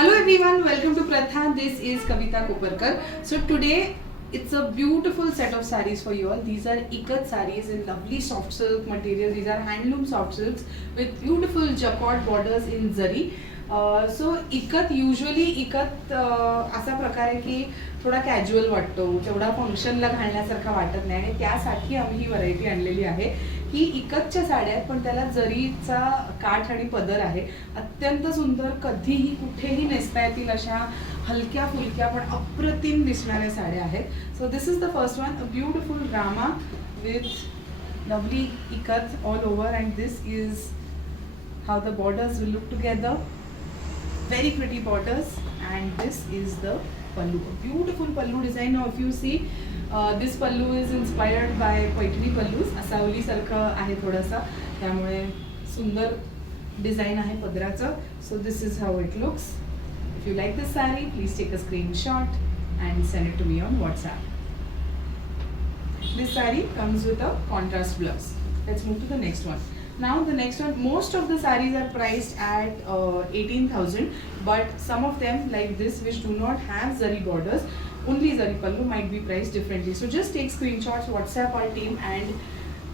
Hello everyone, welcome to Pratha. This is Kavita Koparkar. So today it's a beautiful set of sarees for you all. These are ikat sarees in lovely soft silk material. These are handloom soft silks with beautiful jacquard borders in zari. So ikat usually ikat असा प्रकार आहे की थोडा casual वाटतो, तेवढा फंक्शनला घालण्यासारखा वाटत नाही आणि त्यासाठी आम्ही ही व्हरायटी आणलेली आहे. ही इकतच्या साड्या आहेत पण त्याला जरीचा काठ आणि पदर आहे. अत्यंत सुंदर, कधीही कुठेही नेसता येतील अशा हलक्या फुलक्या पण अप्रतिम दिसणाऱ्या साड्या आहेत. सो this is the first one, a beautiful Rama with lovely ikat all over and this is how the borders will look together. Very pretty borders, and this is the pallu, a beautiful pallu design. Now if you see, this pallu is inspired by Paithani pallus, असावली सारखं आहे थोडासा, त्यामुळे सुंदर design आहे पदराचं. So this is how it looks. If you like this saree, please take a screenshot and send it to me on WhatsApp. This saree comes with a contrast blouse. Let's move to the next one. Now the next one, most of the sarees are priced at 18,000, but some of them like this which do not have zari borders, only zari pallu, might be priced differently. So just take screenshots, WhatsApp our team and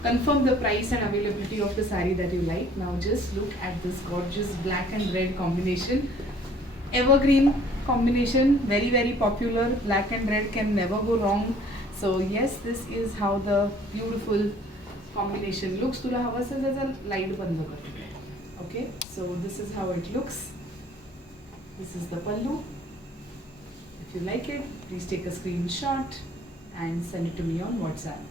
confirm the price and availability of the saree that you like. Now just look at this gorgeous black and red combination. Evergreen combination, very very popular. Black and red can never go wrong. So yes, this is how the beautiful combination looks. तुला हवं असेल त्याचा light बंद कर. Okay, so this is how it looks. This is the pallu. If you like it, please take a screenshot and send it to me on WhatsApp.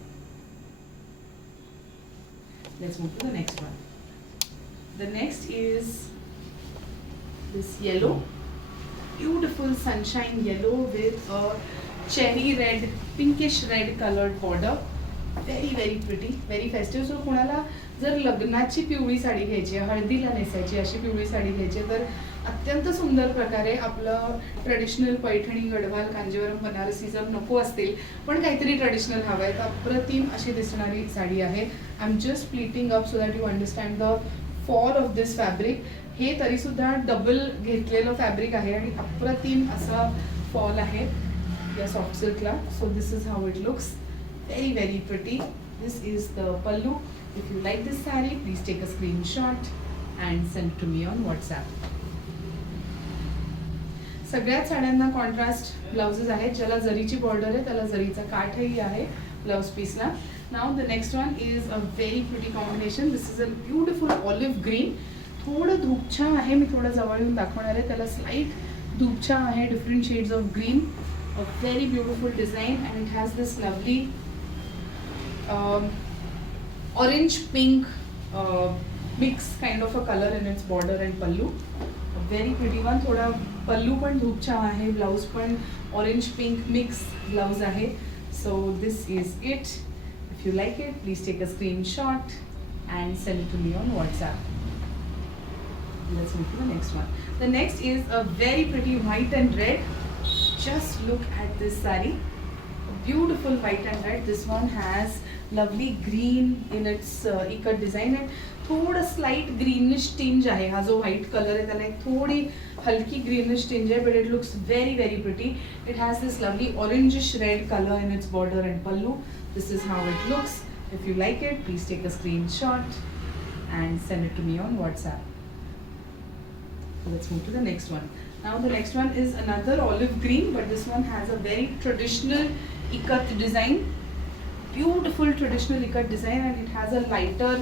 Let's move to the next one. The next is this yellow, beautiful sunshine yellow with a cherry red, pinkish red colored border. Very very pretty, very festive. So कोणाला जर लग्नाची पिवळी साडी घ्यायची, हळदीला नेसायची अशी पिवळी साडी घ्यायची तर अत्यंत सुंदर प्रकारे आपलं ट्रेडिशनल पैठणी, गडवाल, कांजीवरम, बनारसी जर नको असतील पण काहीतरी ट्रेडिशनल हवं आहे तर अप्रतिम अशी दिसणारी साडी आहे. I am just pleating up so that you understand the fall of this fabric. हे तरीसुद्धा डबल घेतलेलं फॅब्रिक आहे आणि अप्रतिम असा फॉल आहे या सॉफ्ट सिल्कला. So this is how it looks. Very very pretty. This is the pallu. If you like this saree, please take a screenshot and send it to me on WhatsApp. सगळ्याच साड्यांना contrast blouses आहेत. ज्याला जरीची border आहे त्याला जरीचा काठही आहे blouse पीसला. Now the next one is a very pretty combination. This is a beautiful olive green. थोडं धूपछाव आहे, मी थोडं जवळ येऊन दाखवणार आहे. त्याला स्लाइट धूपछाव आहे, different shades of green. A very beautiful design and it has this lovely orange pink mix kind of a color in its border and pallu. A very pretty one. थोडा पल्लू पण धूपछाव आहे, ब्लाउज पण orange pink mix blouse आहे. So this is it. If you like it, please take a screenshot and send it to me on WhatsApp. Let's move to the next one. The next is a very pretty white and red. Just look at this saree. Beautiful white and red. This one has lovely green in its ikat design and थोड़ा slight greenish tinge आहे. हा जो white color आहे त्याला एक थोडी हलकी greenish tinge आहे, but it looks very very pretty. It has this lovely orangish red color in its border and pallu. This is how it looks. If you like it, please take a screenshot and send it to me on WhatsApp. Let's move to the next one. Now the next one is another olive green, but this one has a very traditional ikat design. Beautiful traditional ikat design, and it has a lighter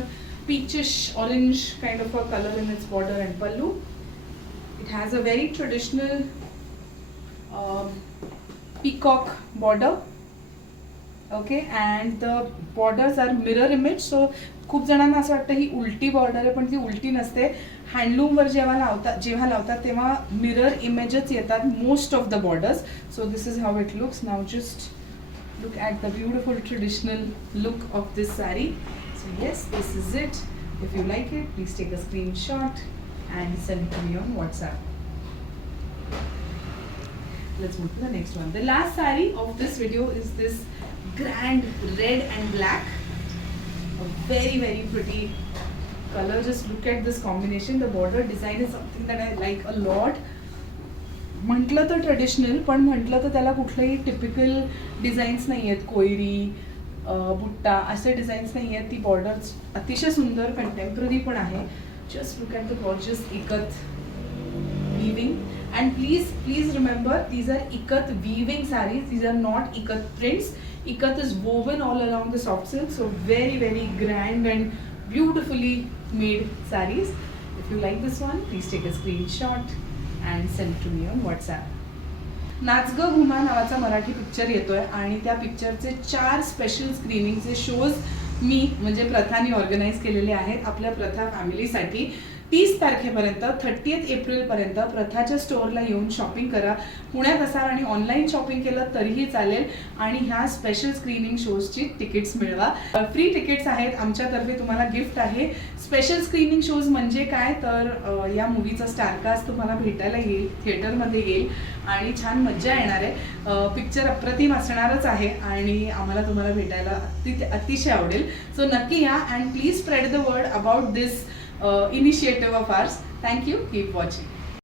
peachish orange kind of a color in its border and pallu. It has a very traditional peacock border. Okay, and the borders are mirror image. So खूप जणांना असं वाटतं ही उलटी border आहे पण ती उलटी नसते. हँडलूमवर जेव्हा लावतात तेव्हा मिरर इमेजेस येतात most of the borders. So this is how it looks. Now just look at the beautiful traditional look of this saree. So yes, this is it. If you like it, please take a screenshot and send it to me on WhatsApp. Let's move to the next one. The last saree of this video is this grand red and black. A very very pretty color. Just look at this combination. The border design is something that I like a lot. म्हटलं तर traditional, पण म्हटलं तर त्याला कुठलेही typical designs नाही आहेत, कोयरी बुट्टा असे डिझाईन्स नाही आहेत. ती बॉर्डर अतिशय सुंदर कंटेम्पररी पण आहे. Just look at the gorgeous ikat weaving, and please remember, these are ikat weaving sarees, these are not ikat prints. Ikat is woven all along the soft silk, so very grand and beautifully made sarees. If you like this one, please take a screenshot and send it to me on WhatsApp. नाच ग घुमा नावाचा Marathi picture येतोय आणि त्या पिक्चरचे 4 special स्क्रीनिंगचे shows मी म्हणजे प्रथानी organise केलेले आहेत आपल्या प्रथा फॅमिलीसाठी. 30 तारखेपर्यंत 30 एप्रिलपर्यंत प्रथाच्या स्टोअरला येऊन शॉपिंग करा. पुण्यात असाल आणि ऑनलाईन शॉपिंग केलं तरीही चालेल आणि ह्या स्पेशल स्क्रीनिंग शोजची तिकीट्स मिळवा. फ्री तिकीट्स आहेत आमच्यातर्फे, तुम्हाला गिफ्ट आहे. स्पेशल स्क्रीनिंग शोज म्हणजे काय तर या मूवीचा स्टारकास्ट तुम्हाला भेटायला येईल, थिएटरमध्ये येईल आणि छान मज्जा येणार आहे. पिक्चर अप्रतिम असणारच आहे आणि आम्हाला तुम्हाला भेटायला अतिशय आवडेल. सो नक्की या and please spread the word about this initiative of ours. Thank you. Keep watching.